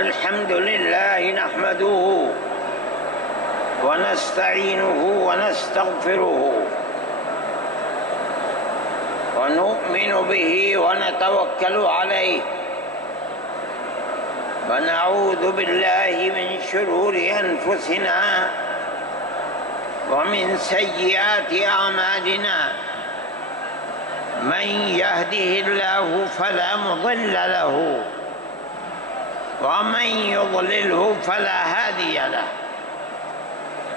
الحمد لله نحمده ونستعينه ونستغفره ونؤمن به ونتوكل عليه ونعوذ بالله من شرور أنفسنا ومن سيئات أعمالنا من يهده الله فلا مضل له ومن يضلله فلا هادي له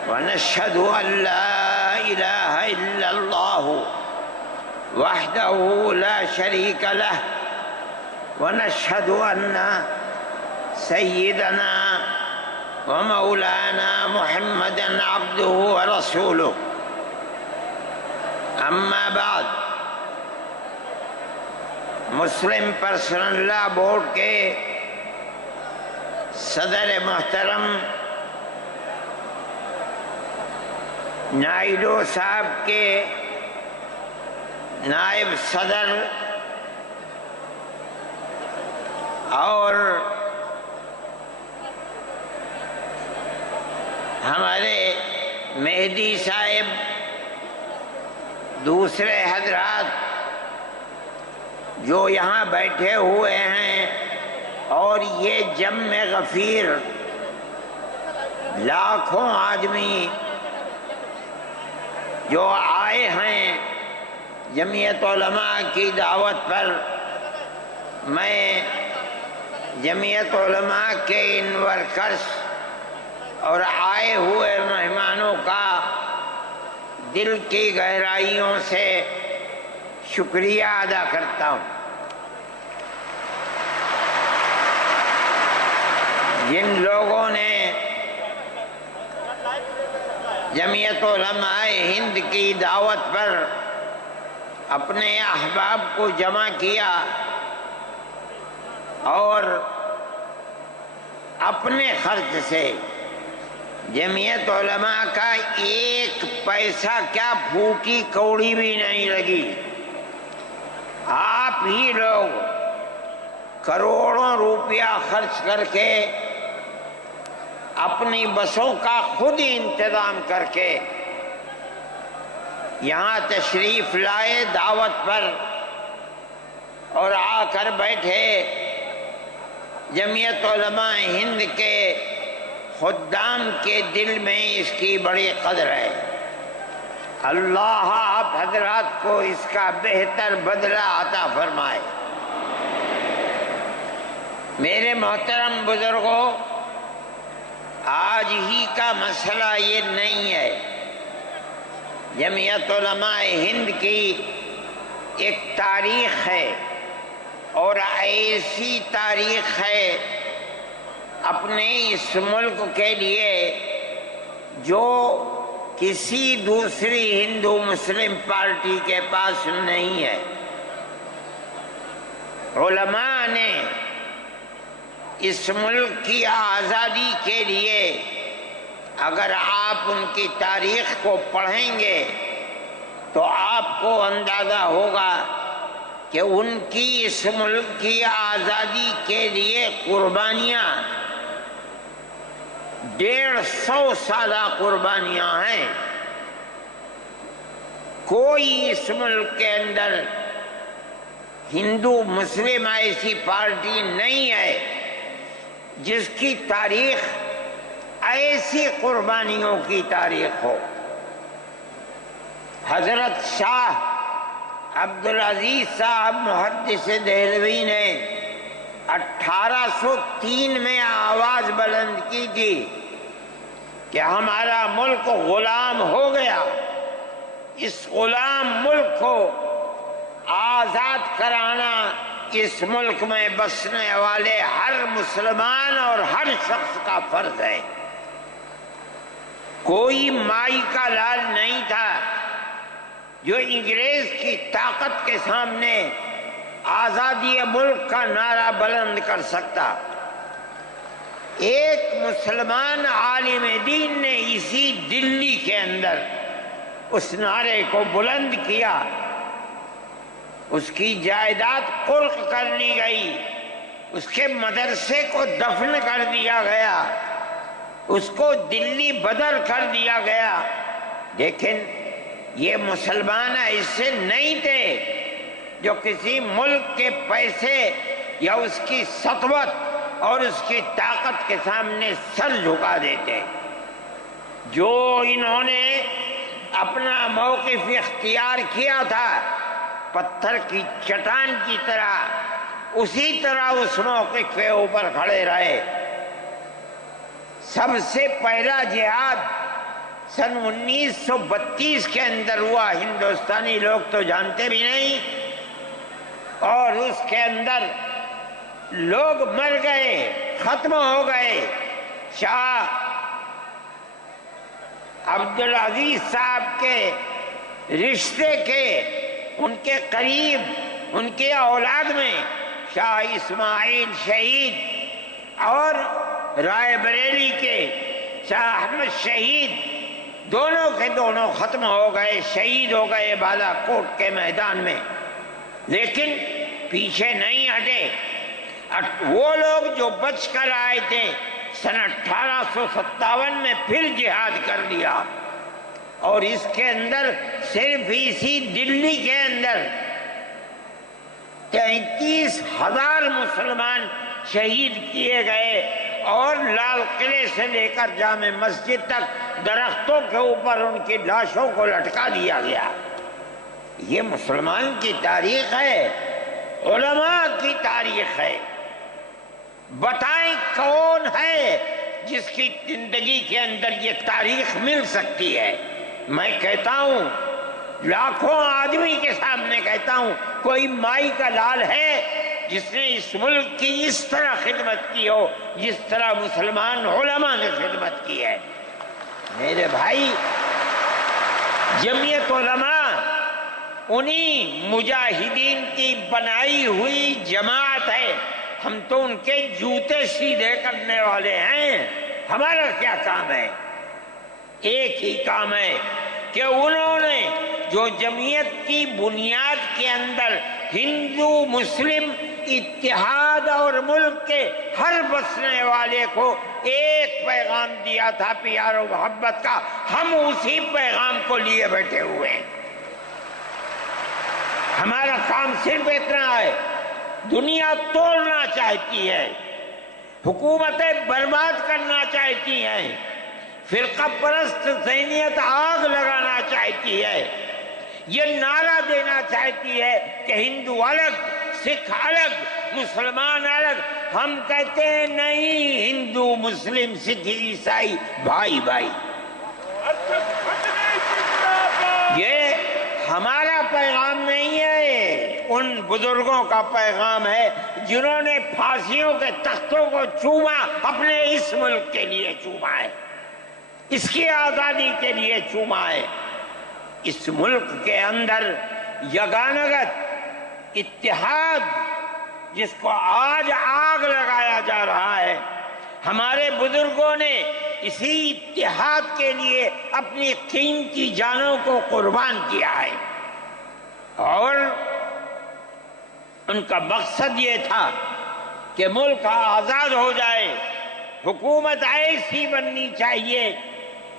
ونشهد أن لا إله إلا الله وحده لا شريك له ونشهد أن سيدنا ومولانا محمدا عبده ورسوله أما بعد مسلم پرسنل لا بورڈ کے صدر محترم نائیڈو صاحب کے نائب صدر اور ہمارے مہدی صاحب دوسرے حضرات جو یہاں بیٹھے ہوئے ہیں اور یہ جمع غفیر لاکھوں آدمی جو آئے ہیں جمعیت علماء کی دعوت پر، میں جمعیت علماء کے ان ورکرز اور آئے ہوئے مہمانوں کا دل کی گہرائیوں سے شکریہ ادا کرتا ہوں۔ جن لوگوں نے جمعیت علماء ہند کی دعوت پر اپنے احباب کو جمع کیا اور اپنے خرچ سے جمعیت علماء کا ایک پیسہ کیا پھوٹی کوڑی بھی نہیں لگی، آپ ہی لوگ کروڑوں روپیہ خرچ کر کے اپنی بسوں کا خود ہی انتظام کر کے یہاں تشریف لائے دعوت پر اور آ کر بیٹھے۔ جمعیت علماء ہند کے خدام کے دل میں اس کی بڑی قدر ہے۔ اللہ آپ حضرات کو اس کا بہتر بدلہ عطا فرمائے۔ میرے محترم بزرگوں، آج ہی کا مسئلہ یہ نہیں ہے۔ جمعیت علماء ہند کی ایک تاریخ ہے اور ایسی تاریخ ہے اپنے اس ملک کے لیے جو کسی دوسری ہندو مسلم پارٹی کے پاس نہیں ہے۔ علماء نے اس ملک کی آزادی کے لیے اگر آپ ان کی تاریخ کو پڑھیں گے تو آپ کو اندازہ ہوگا کہ ان کی اس ملک کی آزادی کے لیے قربانیاں 150 سالہ قربانیاں ہیں۔ کوئی اس ملک کے اندر ہندو مسلم ایسی پارٹی نہیں ہے جس کی تاریخ ایسی قربانیوں کی تاریخ ہو۔ حضرت شاہ عبدالعزیز صاحب محدث دہلوی نے 1803 میں آواز بلند کی تھی کہ ہمارا ملک غلام ہو گیا، اس غلام ملک کو آزاد کرانا اس ملک میں بسنے والے ہر مسلمان اور ہر شخص کا فرض ہے۔ کوئی مائی کا لال نہیں تھا جو انگریز کی طاقت کے سامنے آزادی ملک کا نعرہ بلند کر سکتا۔ ایک مسلمان عالم دین نے اسی دلی کے اندر اس نعرے کو بلند کیا، اس کی جائیداد قلق کر لی گئی، اس کے مدرسے کو دفن کر دیا گیا، اس کو دلی بدر کر دیا گیا، لیکن یہ مسلمان ایسے نہیں تھے جو کسی ملک کے پیسے یا اس کی سطوت اور اس کی طاقت کے سامنے سر جھکا دیتے۔ جو انہوں نے اپنا موقف اختیار کیا تھا پتھر کی چٹان کی طرح، اسی طرح اس موقف کے اوپر کھڑے رہے۔ سب سے پہلا جہاد سن 1932 کے اندر ہوا، ہندوستانی لوگ تو جانتے بھی نہیں، اور اس کے اندر لوگ مر گئے، ختم ہو گئے۔ شاہ عبدالعزیز صاحب کے رشتے کے، ان کے قریب، ان کی اولاد میں شاہ اسماعیل شہید اور رائے بریلی کے شاہ احمد شہید، دونوں کے دونوں ختم ہو گئے، شہید ہو گئے بالا کوٹ کے میدان میں۔ لیکن پیچھے نہیں ہٹے۔ وہ لوگ جو بچ کر آئے تھے سن 1857 میں پھر جہاد کر دیا، اور اس کے اندر صرف اسی دلی کے اندر 33,000 مسلمان شہید کیے گئے، اور لال قلعے سے لے کر جامع مسجد تک درختوں کے اوپر ان کی لاشوں کو لٹکا دیا گیا۔ یہ مسلمان کی تاریخ ہے، علماء کی تاریخ ہے۔ بتائیں کون ہے جس کی زندگی کے اندر یہ تاریخ مل سکتی ہے؟ میں کہتا ہوں، لاکھوں آدمی کے سامنے کہتا ہوں، کوئی مائی کا لال ہے جس نے اس ملک کی اس طرح خدمت کی ہو جس طرح مسلمان علماء نے خدمت کی ہے؟ میرے بھائی، جمعیت علماء انہی مجاہدین کی بنائی ہوئی جماعت ہے۔ ہم تو ان کے جوتے سیدھے کرنے والے ہیں۔ ہمارا کیا کام ہے؟ ایک ہی کام ہے کہ انہوں نے جو جمعیت کی بنیاد کے اندر ہندو مسلم اتحاد اور ملک کے ہر بسنے والے کو ایک پیغام دیا تھا پیار و محبت کا، ہم اسی پیغام کو لیے بیٹھے ہوئے ہیں۔ ہمارا کام صرف اتنا ہے۔ دنیا توڑنا چاہتی ہے، حکومتیں برباد کرنا چاہتی ہیں، فرقہ پرست ذہنیت آگ لگانا چاہتی ہے، یہ نعرہ دینا چاہتی ہے کہ ہندو الگ، سکھ الگ، مسلمان الگ۔ ہم کہتے ہیں نہیں، ہندو مسلم سکھ عیسائی بھائی بھائی۔ یہ ہمارا پیغام نہیں ہے، ان بزرگوں کا پیغام ہے جنہوں نے پھانسیوں کے تختوں کو چوما، اپنے اس ملک کے لیے چوما ہے، اس کی آزادی کے لیے چوما ہے۔ اس ملک کے اندر یگانگت اتحاد جس کو آج آگ لگایا جا رہا ہے، ہمارے بزرگوں نے اسی اتحاد کے لیے اپنی قیمتی جانوں کو قربان کیا ہے، اور ان کا مقصد یہ تھا کہ ملک آزاد ہو جائے۔ حکومت ایسی بننی چاہیے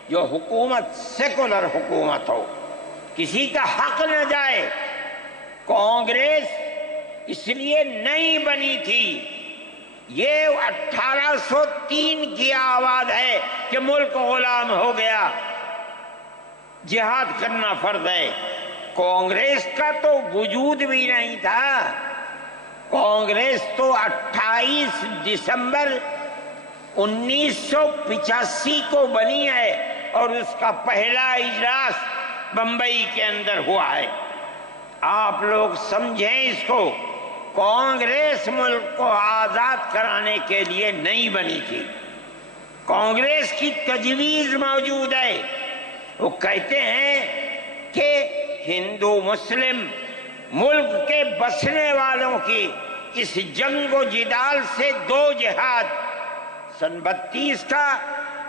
جو حکومت سیکولر حکومت ہو، کسی کا حق نہ جائے۔ کانگریس اس لیے نہیں بنی تھی، یہ 1803 کی آواز ہے کہ ملک غلام ہو گیا، جہاد کرنا فرض ہے۔ کانگریس کا تو وجود بھی نہیں تھا۔ کانگریس تو 28 دسمبر 1985 کو بنی ہے، اور اس کا پہلا اجلاس بمبئی کے اندر ہوا ہے۔ آپ لوگ سمجھیں اس کو، کانگریس ملک کو آزاد کرانے کے لیے نہیں بنی تھی۔ کانگریس کی تجویز موجود ہے، وہ کہتے ہیں کہ ہندو مسلم ملک کے بسنے والوں کی اس جنگ و جدال سے دو جہاد، سن 32 کا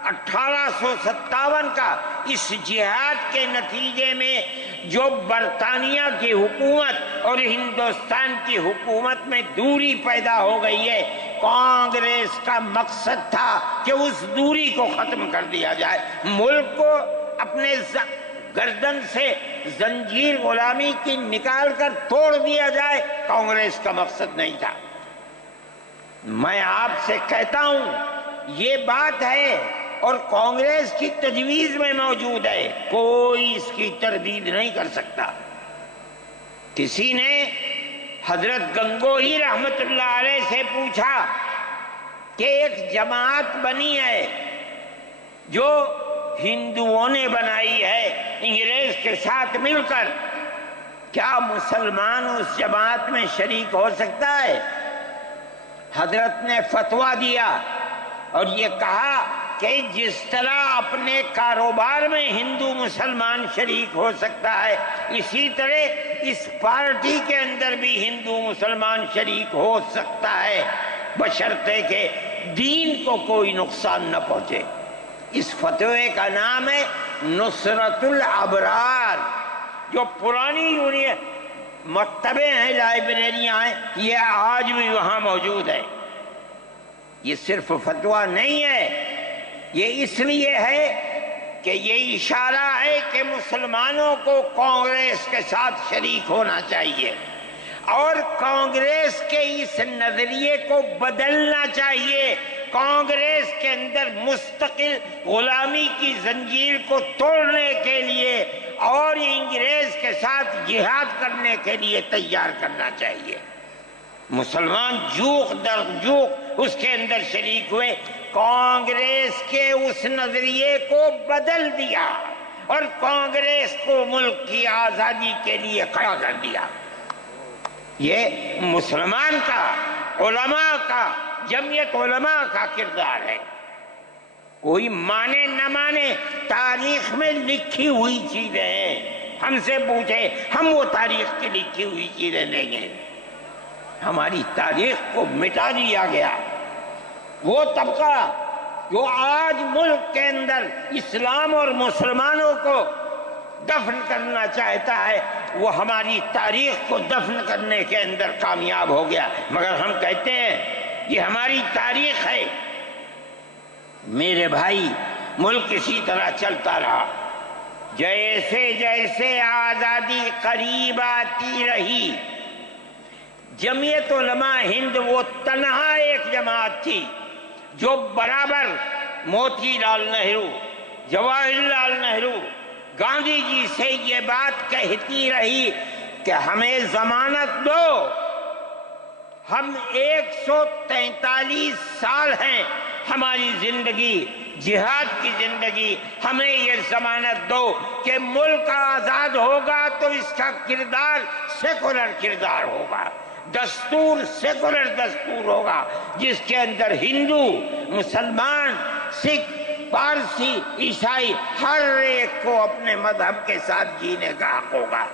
1857 کا اس جہاد کے نتیجے میں جو برطانیہ کی حکومت اور ہندوستان کی حکومت میں دوری پیدا ہو گئی ہے، کانگریس کا مقصد تھا کہ اس دوری کو ختم کر دیا جائے، ملک کو اپنے گردن سے زنجیر غلامی کی نکال کر توڑ دیا جائے، کانگریس کا مقصد نہیں تھا۔ میں آپ سے کہتا ہوں یہ بات ہے اور کانگریس کی تجویز میں موجود ہے، کوئی اس کی تردید نہیں کر سکتا۔ کسی نے حضرت گنگوہی رحمت اللہ علیہ سے پوچھا کہ ایک جماعت بنی ہے جو ہندوؤں نے بنائی ہے انگریز کے ساتھ مل کر، کیا مسلمان اس جماعت میں شریک ہو سکتا ہے؟ حضرت نے فتویٰ دیا اور یہ کہا کہ جس طرح اپنے کاروبار میں ہندو مسلمان شریک ہو سکتا ہے، اسی طرح اس پارٹی کے اندر بھی ہندو مسلمان شریک ہو سکتا ہے، بشرطے کہ دین کو کوئی نقصان نہ پہنچے۔ اس فتوے کا نام ہے نصرت الابرار، جو پرانی مکتبیں ہیں، لائبریریاں ہیں، یہ آج بھی وہاں موجود ہے۔ یہ صرف فتویٰ نہیں ہے، یہ اس لیے ہے کہ یہ اشارہ ہے کہ مسلمانوں کو کانگریس کے ساتھ شریک ہونا چاہیے اور کانگریس کے اس نظریے کو بدلنا چاہیے، کانگریس کے اندر مستقل غلامی کی زنجیر کو توڑنے کے لیے اور انگریز کے ساتھ جہاد کرنے کے لیے تیار کرنا چاہیے۔ مسلمان جوق در جوق اس کے اندر شریک ہوئے، کانگریس کے اس نظریے کو بدل دیا اور کانگریس کو ملک کی آزادی کے لیے کھڑا کر دیا۔ یہ مسلمان کا، علماء کا، جمعیت علماء کا کردار ہے۔ کوئی مانے نہ مانے، تاریخ میں لکھی ہوئی چیزیں ہیں، ہم سے پوچھے ہم وہ تاریخ کی لکھی ہوئی چیزیں لیں گے۔ ہماری تاریخ کو مٹا دیا گیا۔ وہ طبقہ جو آج ملک کے اندر اسلام اور مسلمانوں کو دفن کرنا چاہتا ہے، وہ ہماری تاریخ کو دفن کرنے کے اندر کامیاب ہو گیا، مگر ہم کہتے ہیں یہ ہماری تاریخ ہے۔ میرے بھائی، ملک اسی طرح چلتا رہا، جیسے جیسے آزادی قریب آتی رہی، جمعیت علماء ہند وہ تنہا ایک جماعت تھی جو برابر موتی لال نہرو، جواہر لال نہرو، گاندھی جی سے یہ بات کہتی رہی کہ ہمیں ضمانت دو، ہم 143 سال ہیں ہماری زندگی، جہاد کی زندگی، ہمیں یہ ضمانت دو کہ ملک آزاد ہوگا تو اس کا کردار سیکولر کردار ہوگا، دستور سیکولر دستور ہوگا، جس کے اندر ہندو، مسلمان، سکھ، پارسی، عیسائی ہر ایک کو اپنے مذہب کے ساتھ جینے کا حق ہوگا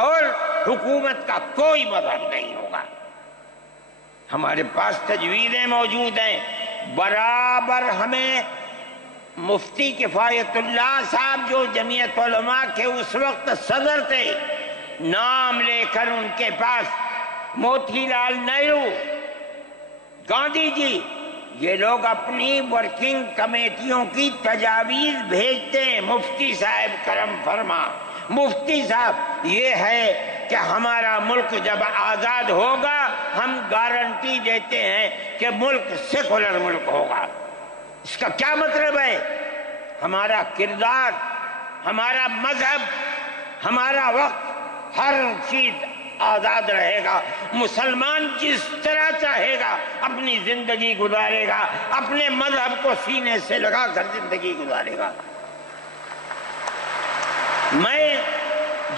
اور حکومت کا کوئی مذہب نہیں ہوگا۔ ہمارے پاس تجویزیں موجود ہیں، برابر ہمیں مفتی کفایت اللہ صاحب جو جمعیت علماء کے اس وقت صدر تھے، نام لے کر ان کے پاس موتی لال نہرو، گاندھی جی، یہ لوگ اپنی ورکنگ کمیٹیوں کی تجاویز بھیجتے ہیں، مفتی صاحب کرم فرما، مفتی صاحب یہ ہے کہ ہمارا ملک جب آزاد ہوگا ہم گارنٹی دیتے ہیں کہ ملک سیکولر ملک ہوگا۔ اس کا کیا مطلب ہے؟ ہمارا کردار، ہمارا مذہب، ہمارا وقت، ہر چیز آزاد رہے گا، مسلمان جس طرح چاہے گا اپنی زندگی گزارے گا، اپنے مذہب کو سینے سے لگا کر زندگی گزارے گا۔ میں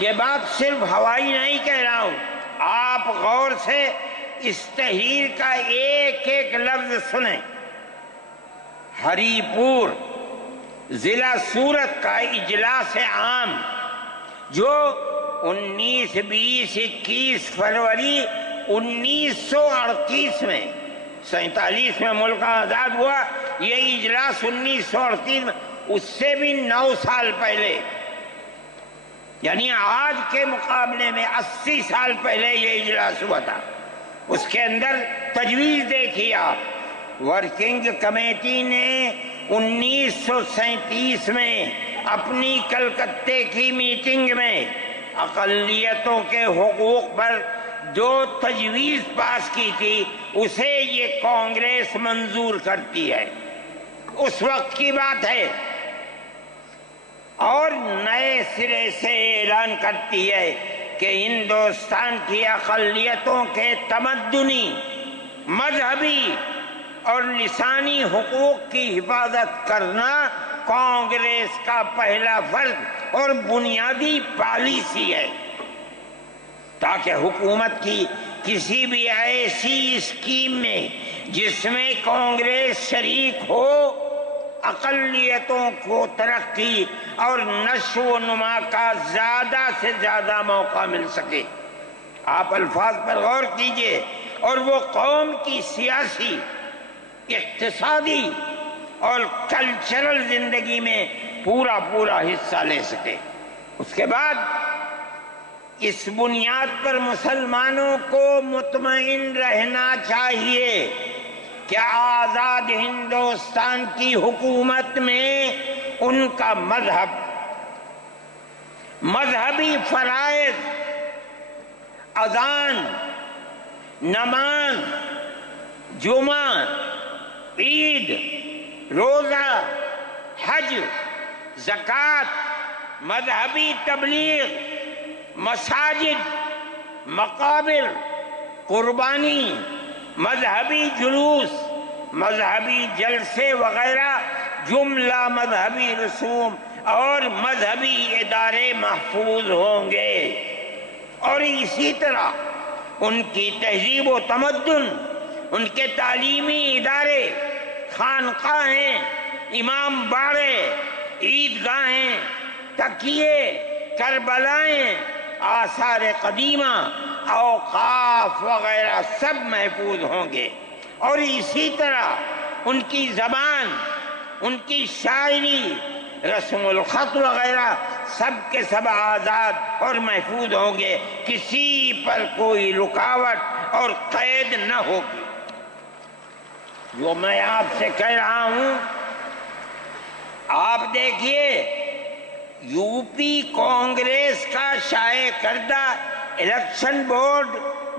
یہ بات صرف ہوائی نہیں کہہ رہا ہوں، آپ غور سے اس تحریر کا ایک ایک لفظ سنیں۔ ہری پور ضلع سورت کا اجلاس عام جو 19، 20، 21 فروری 1938 میں 47 میں ملک آزاد ہوا، یہ اجلاس 1938 میں، اس سے بھی 9 سال پہلے، یعنی آج کے مقابلے میں 80 سال پہلے یہ اجلاس ہوا تھا۔ اس کے اندر تجویز دیکھیے آپ، ورکنگ کمیٹی نے 1937 میں اپنی کلکتے کی میٹنگ میں اقلیتوں کے حقوق پر جو تجویز پاس کی تھی اسے یہ کانگریس منظور کرتی ہے، اس وقت کی بات ہے، اور نئے سرے سے اعلان کرتی ہے کہ ہندوستان کی اقلیتوں کے تمدنی، مذہبی اور لسانی حقوق کی حفاظت کرنا کانگریس کا پہلا فرض اور بنیادی پالیسی ہے، تاکہ حکومت کی کسی بھی ایسی اسکیم میں جس میں کانگریس شریک ہو، اقلیتوں کو ترقی اور نشو و نما کا زیادہ سے زیادہ موقع مل سکے۔ آپ الفاظ پر غور کیجئے، اور وہ قوم کی سیاسی، اقتصادی اور کلچرل زندگی میں پورا حصہ لے سکے۔ اس کے بعد اس بنیاد پر مسلمانوں کو مطمئن رہنا چاہیے کہ آزاد ہندوستان کی حکومت میں ان کا مذہب، مذہبی فرائض، اذان، نماز، جمعہ، عید، روزہ، حج، زکوٰۃ، مذہبی تبلیغ، مساجد، مقابر، قربانی، مذہبی جلوس، مذہبی جلسے وغیرہ جملہ مذہبی رسوم اور مذہبی ادارے محفوظ ہوں گے، اور اسی طرح ان کی تہذیب و تمدن، ان کے تعلیمی ادارے، خانقاہیں، امام باڑے، عیدگاہیں، تکیے، کربلائیں، آثار قدیمہ، اوقاف وغیرہ سب محفوظ ہوں گے، اور اسی طرح ان کی زبان، ان کی شاعری، رسم الخط وغیرہ سب کے سب آزاد اور محفوظ ہوں گے، کسی پر کوئی رکاوٹ اور قید نہ ہوگی۔ جو میں آپ سے کہہ رہا ہوں، آپ دیکھیے، یو پی کانگریس کا شائع کردہ election board,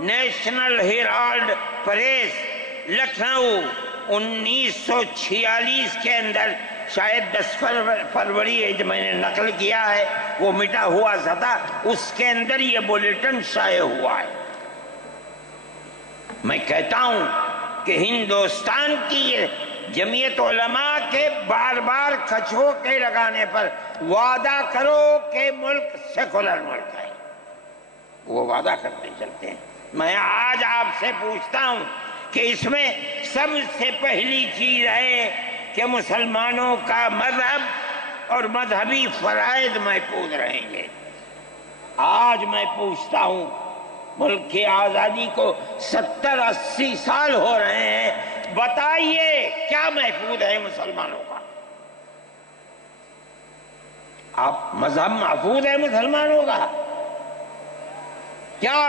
National Herald press, Lucknow, 1946 کے اندر، شاید 10 فروری میں نے نقل کیا ہے، وہ مٹا ہوا تھا، اس کے اندر یہ بلیٹن شائع ہوا ہے۔ میں کہتا ہوں کہ ہندوستان کی جمعیت علماء کے بار بار کھچوکے لگانے پر وعدہ کرو کہ ملک سیکولر ملک ہے، وہ وعدہ کرتے چلتے ہیں۔ میں آج آپ سے پوچھتا ہوں کہ اس میں سب سے پہلی چیز ہے کہ مسلمانوں کا مذہب اور مذہبی فرائض محفوظ رہیں گے۔ آج میں پوچھتا ہوں، ملک کی آزادی کو 70-80 سال ہو رہے ہیں، بتائیے کیا محفوظ ہے مسلمانوں کا؟ آپ مذہب محفوظ ہے مسلمانوں کا؟ کیا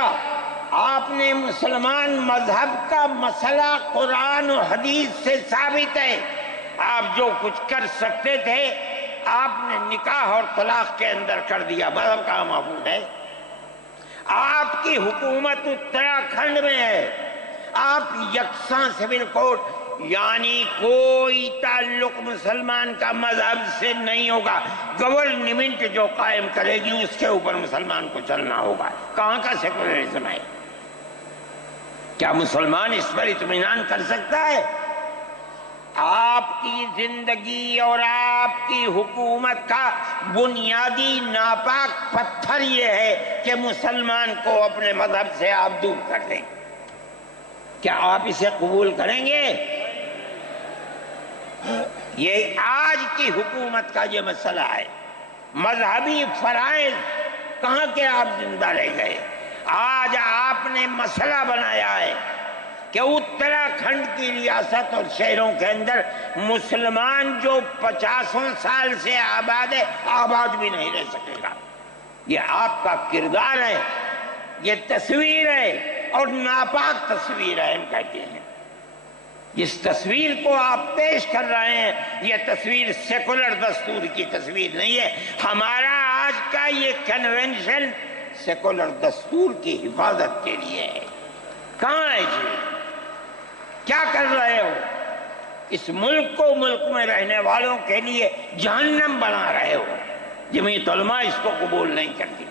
آپ نے مسلمان مذہب کا مسئلہ قرآن و حدیث سے ثابت ہے؟ آپ جو کچھ کر سکتے تھے آپ نے نکاح اور طلاق کے اندر کر دیا، مذہب کہاں محفوظ ہے؟ آپ کی حکومت اتراکھنڈ میں ہے، آپ یکساں سول کوڈ، یعنی کوئی تعلق مسلمان کا مذہب سے نہیں ہوگا، گورنمنٹ جو قائم کرے گی اس کے اوپر مسلمان کو چلنا ہوگا۔ کہاں کا سیکولرزم ہے؟ کیا مسلمان اس پر اطمینان کر سکتا ہے؟ آپ کی زندگی اور آپ کی حکومت کا بنیادی ناپاک پتھر یہ ہے کہ مسلمان کو اپنے مذہب سے آپ دور کر دیں۔ کیا آپ اسے قبول کریں گے؟ یہ آج کی حکومت کا یہ مسئلہ ہے۔ مذہبی فرائض کہاں کے آپ زندہ رہ گئے؟ آج آپ نے مسئلہ بنایا ہے کہ اتراکھنڈ کی ریاست اور شہروں کے اندر مسلمان جو 50 سال سے آباد ہے، آباد بھی نہیں رہ سکے گا۔ یہ آپ کا کردار ہے، یہ تصویر ہے اور ناپاک تصویر ہے۔ ہم کہتے ہیں جس تصویر کو آپ پیش کر رہے ہیں یہ تصویر سیکولر دستور کی تصویر نہیں ہے۔ ہمارا آج کا یہ کنونشن سیکولر دستور کی حفاظت کے لیے ہے۔ کہاں ہے جی؟ کیا کر رہے ہو؟ اس ملک کو، ملک میں رہنے والوں کے لیے جہنم بنا رہے ہو۔ جمعیت علماء اس کو قبول نہیں کرتی۔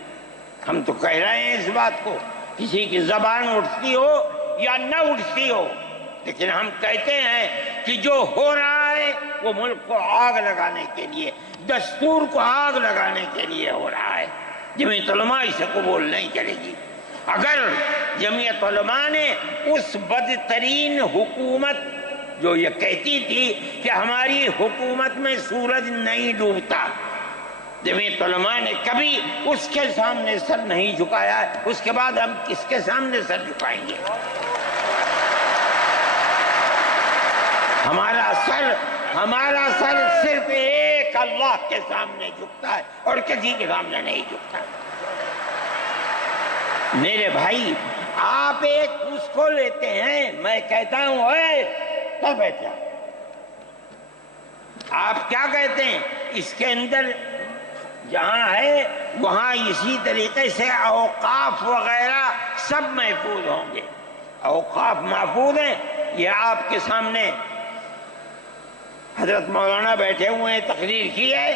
ہم تو کہہ رہے ہیں اس بات کو، کسی کی زبان اٹھتی ہو یا نہ اٹھتی ہو، لیکن ہم کہتے ہیں کہ جو ہو رہا ہے وہ ملک کو آگ لگانے کے لیے، دستور کو آگ لگانے کے لیے ہو رہا ہے۔ جمعیت علماء اسے قبول نہیں کرے گی۔ اگر جمعیت علماء نے اس بدترین حکومت جو یہ کہتی تھی کہ ہماری حکومت میں سورج نہیں ڈوبتا، جمعیت علماء نے کبھی اس کے سامنے سر نہیں جھکایا ہے، اس کے بعد ہم کس کے سامنے سر جھکائیں گے؟ ہمارا سر صرف ایک اللہ کے سامنے جھکتا ہے اور کسی کے سامنے نہیں جھکتا۔ میرے بھائی، آپ ایک اس کو لیتے ہیں، میں کہتا ہوں اے کیا بیٹھا، آپ کیا کہتے ہیں؟ اس کے اندر جہاں ہے وہاں اسی طریقے سے اوقاف وغیرہ سب محفوظ ہوں گے۔ اوقاف محفوظ ہیں، یہ آپ کے سامنے حضرت مولانا بیٹھے ہوئے ہیں، تقریر کی ہے۔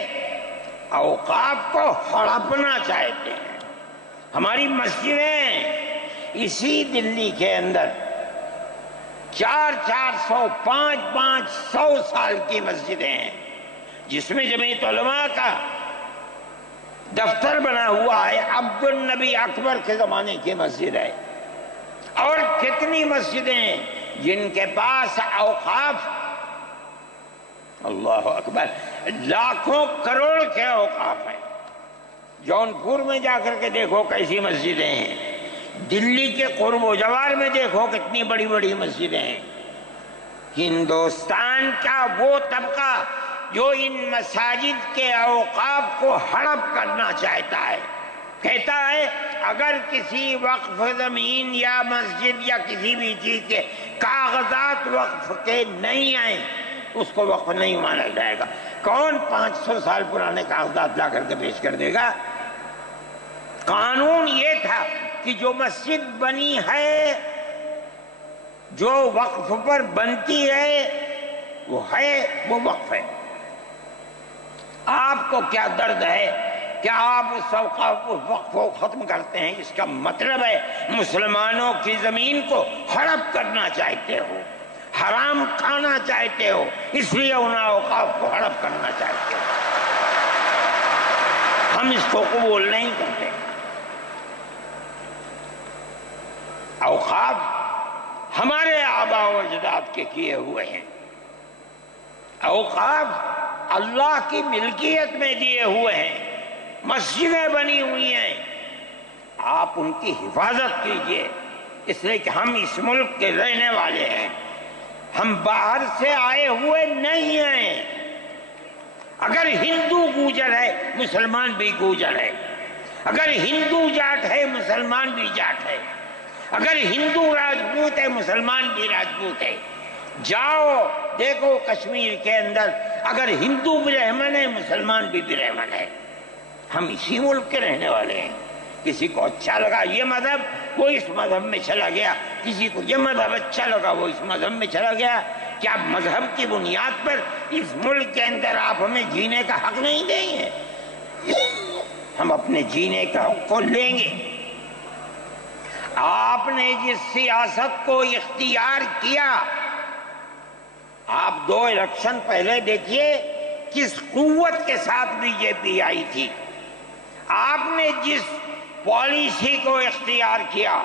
اوقاف کو ہڑپنا چاہتے ہیں۔ ہماری مسجدیں اسی دلی کے اندر 400 500 سال کی مسجدیں ہیں، جس میں جمعیت علماء کا دفتر بنا ہوا ہے، عبد النبی اکبر کے زمانے کی مسجد ہے۔ اور کتنی مسجدیں ہیں جن کے پاس اوقاف، اللہ اکبر، لاکھوں کروڑ کے اوقاف ہیں۔ جونپور میں جا کر کے دیکھو کیسی مسجدیں ہیں، دلی کے قرب و جوار میں دیکھو کتنی بڑی بڑی مسجدیں ہیں۔ ہندوستان کا وہ طبقہ جو ان مساجد کے اوقاف کو ہڑپ کرنا چاہتا ہے، کہتا ہے اگر کسی وقف زمین یا مسجد یا کسی بھی چیز کے کاغذات وقف کے نہیں آئیں اس کو وقف نہیں مانا جائے گا۔ کون 500 سال پرانے کاغذات لا کر کے پیش کر دے گا؟ قانون یہ تھا کہ جو مسجد بنی ہے، جو وقف پر بنتی ہے، وہ وقف ہے۔ آپ کو کیا درد ہے کہ آپ اس وقف کو ختم کرتے ہیں؟ اس کا مطلب ہے مسلمانوں کی زمین کو ہڑپ کرنا چاہتے ہو، حرام کھانا چاہتے ہو، اس لیے ان اوقاف کو ہڑپ کرنا چاہتے ہو۔ ہم اس کو قبول نہیں کرتے۔ اوقاف ہمارے آباء و اجداد کے کیے ہوئے ہیں، اوقاف اللہ کی ملکیت میں دیے ہوئے ہیں، مسجدیں بنی ہوئی ہیں، آپ ان کی حفاظت کیجئے، اس لیے کہ ہم اس ملک کے رہنے والے ہیں، ہم باہر سے آئے ہوئے نہیں ہیں۔ اگر ہندو گوجر ہے مسلمان بھی گوجر ہے، اگر ہندو جاٹ ہے مسلمان بھی جاٹ ہے، اگر ہندو راجپوت ہے مسلمان بھی راجپوت ہے۔ جاؤ دیکھو کشمیر کے اندر، اگر ہندو برہمن ہے مسلمان بھی برہمن ہے۔ ہم اسی ملک کے رہنے والے ہیں۔ کسی کو اچھا لگا یہ مذہب وہ اس مذہب میں چلا گیا، کسی کو یہ مذہب اچھا لگا وہ اس مذہب میں چلا گیا۔ کیا مذہب کی بنیاد پر اس ملک کے اندر آپ ہمیں جینے کا حق نہیں دیں گے؟ ہم اپنے جینے کا حق کو لیں گے۔ آپ نے جس سیاست کو اختیار کیا، آپ 2 الیکشن پہلے دیکھیے کس قوت کے ساتھ بی جے پی آئی تھی۔ آپ نے جس پالیسی کو اختیار کیا،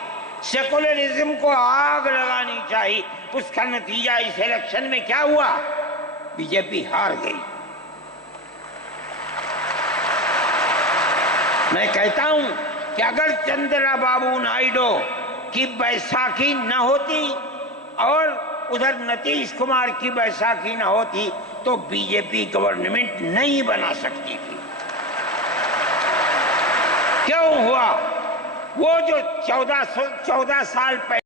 سیکولرزم کو آگ لگانی چاہیے، اس کا نتیجہ اس الیکشن میں کیا ہوا؟ بی جے پی ہار گئی۔ میں کہتا ہوں کہ اگر چندرا بابو نائیڈو کی بیساکھی نہ ہوتی اور ادھر نتیش کمار کی بیساکھی نہ ہوتی تو بی جے پی گورنمنٹ نہیں بنا سکتی تھی۔ کیوں ہوا؟ وہ جو 14 سال پہلے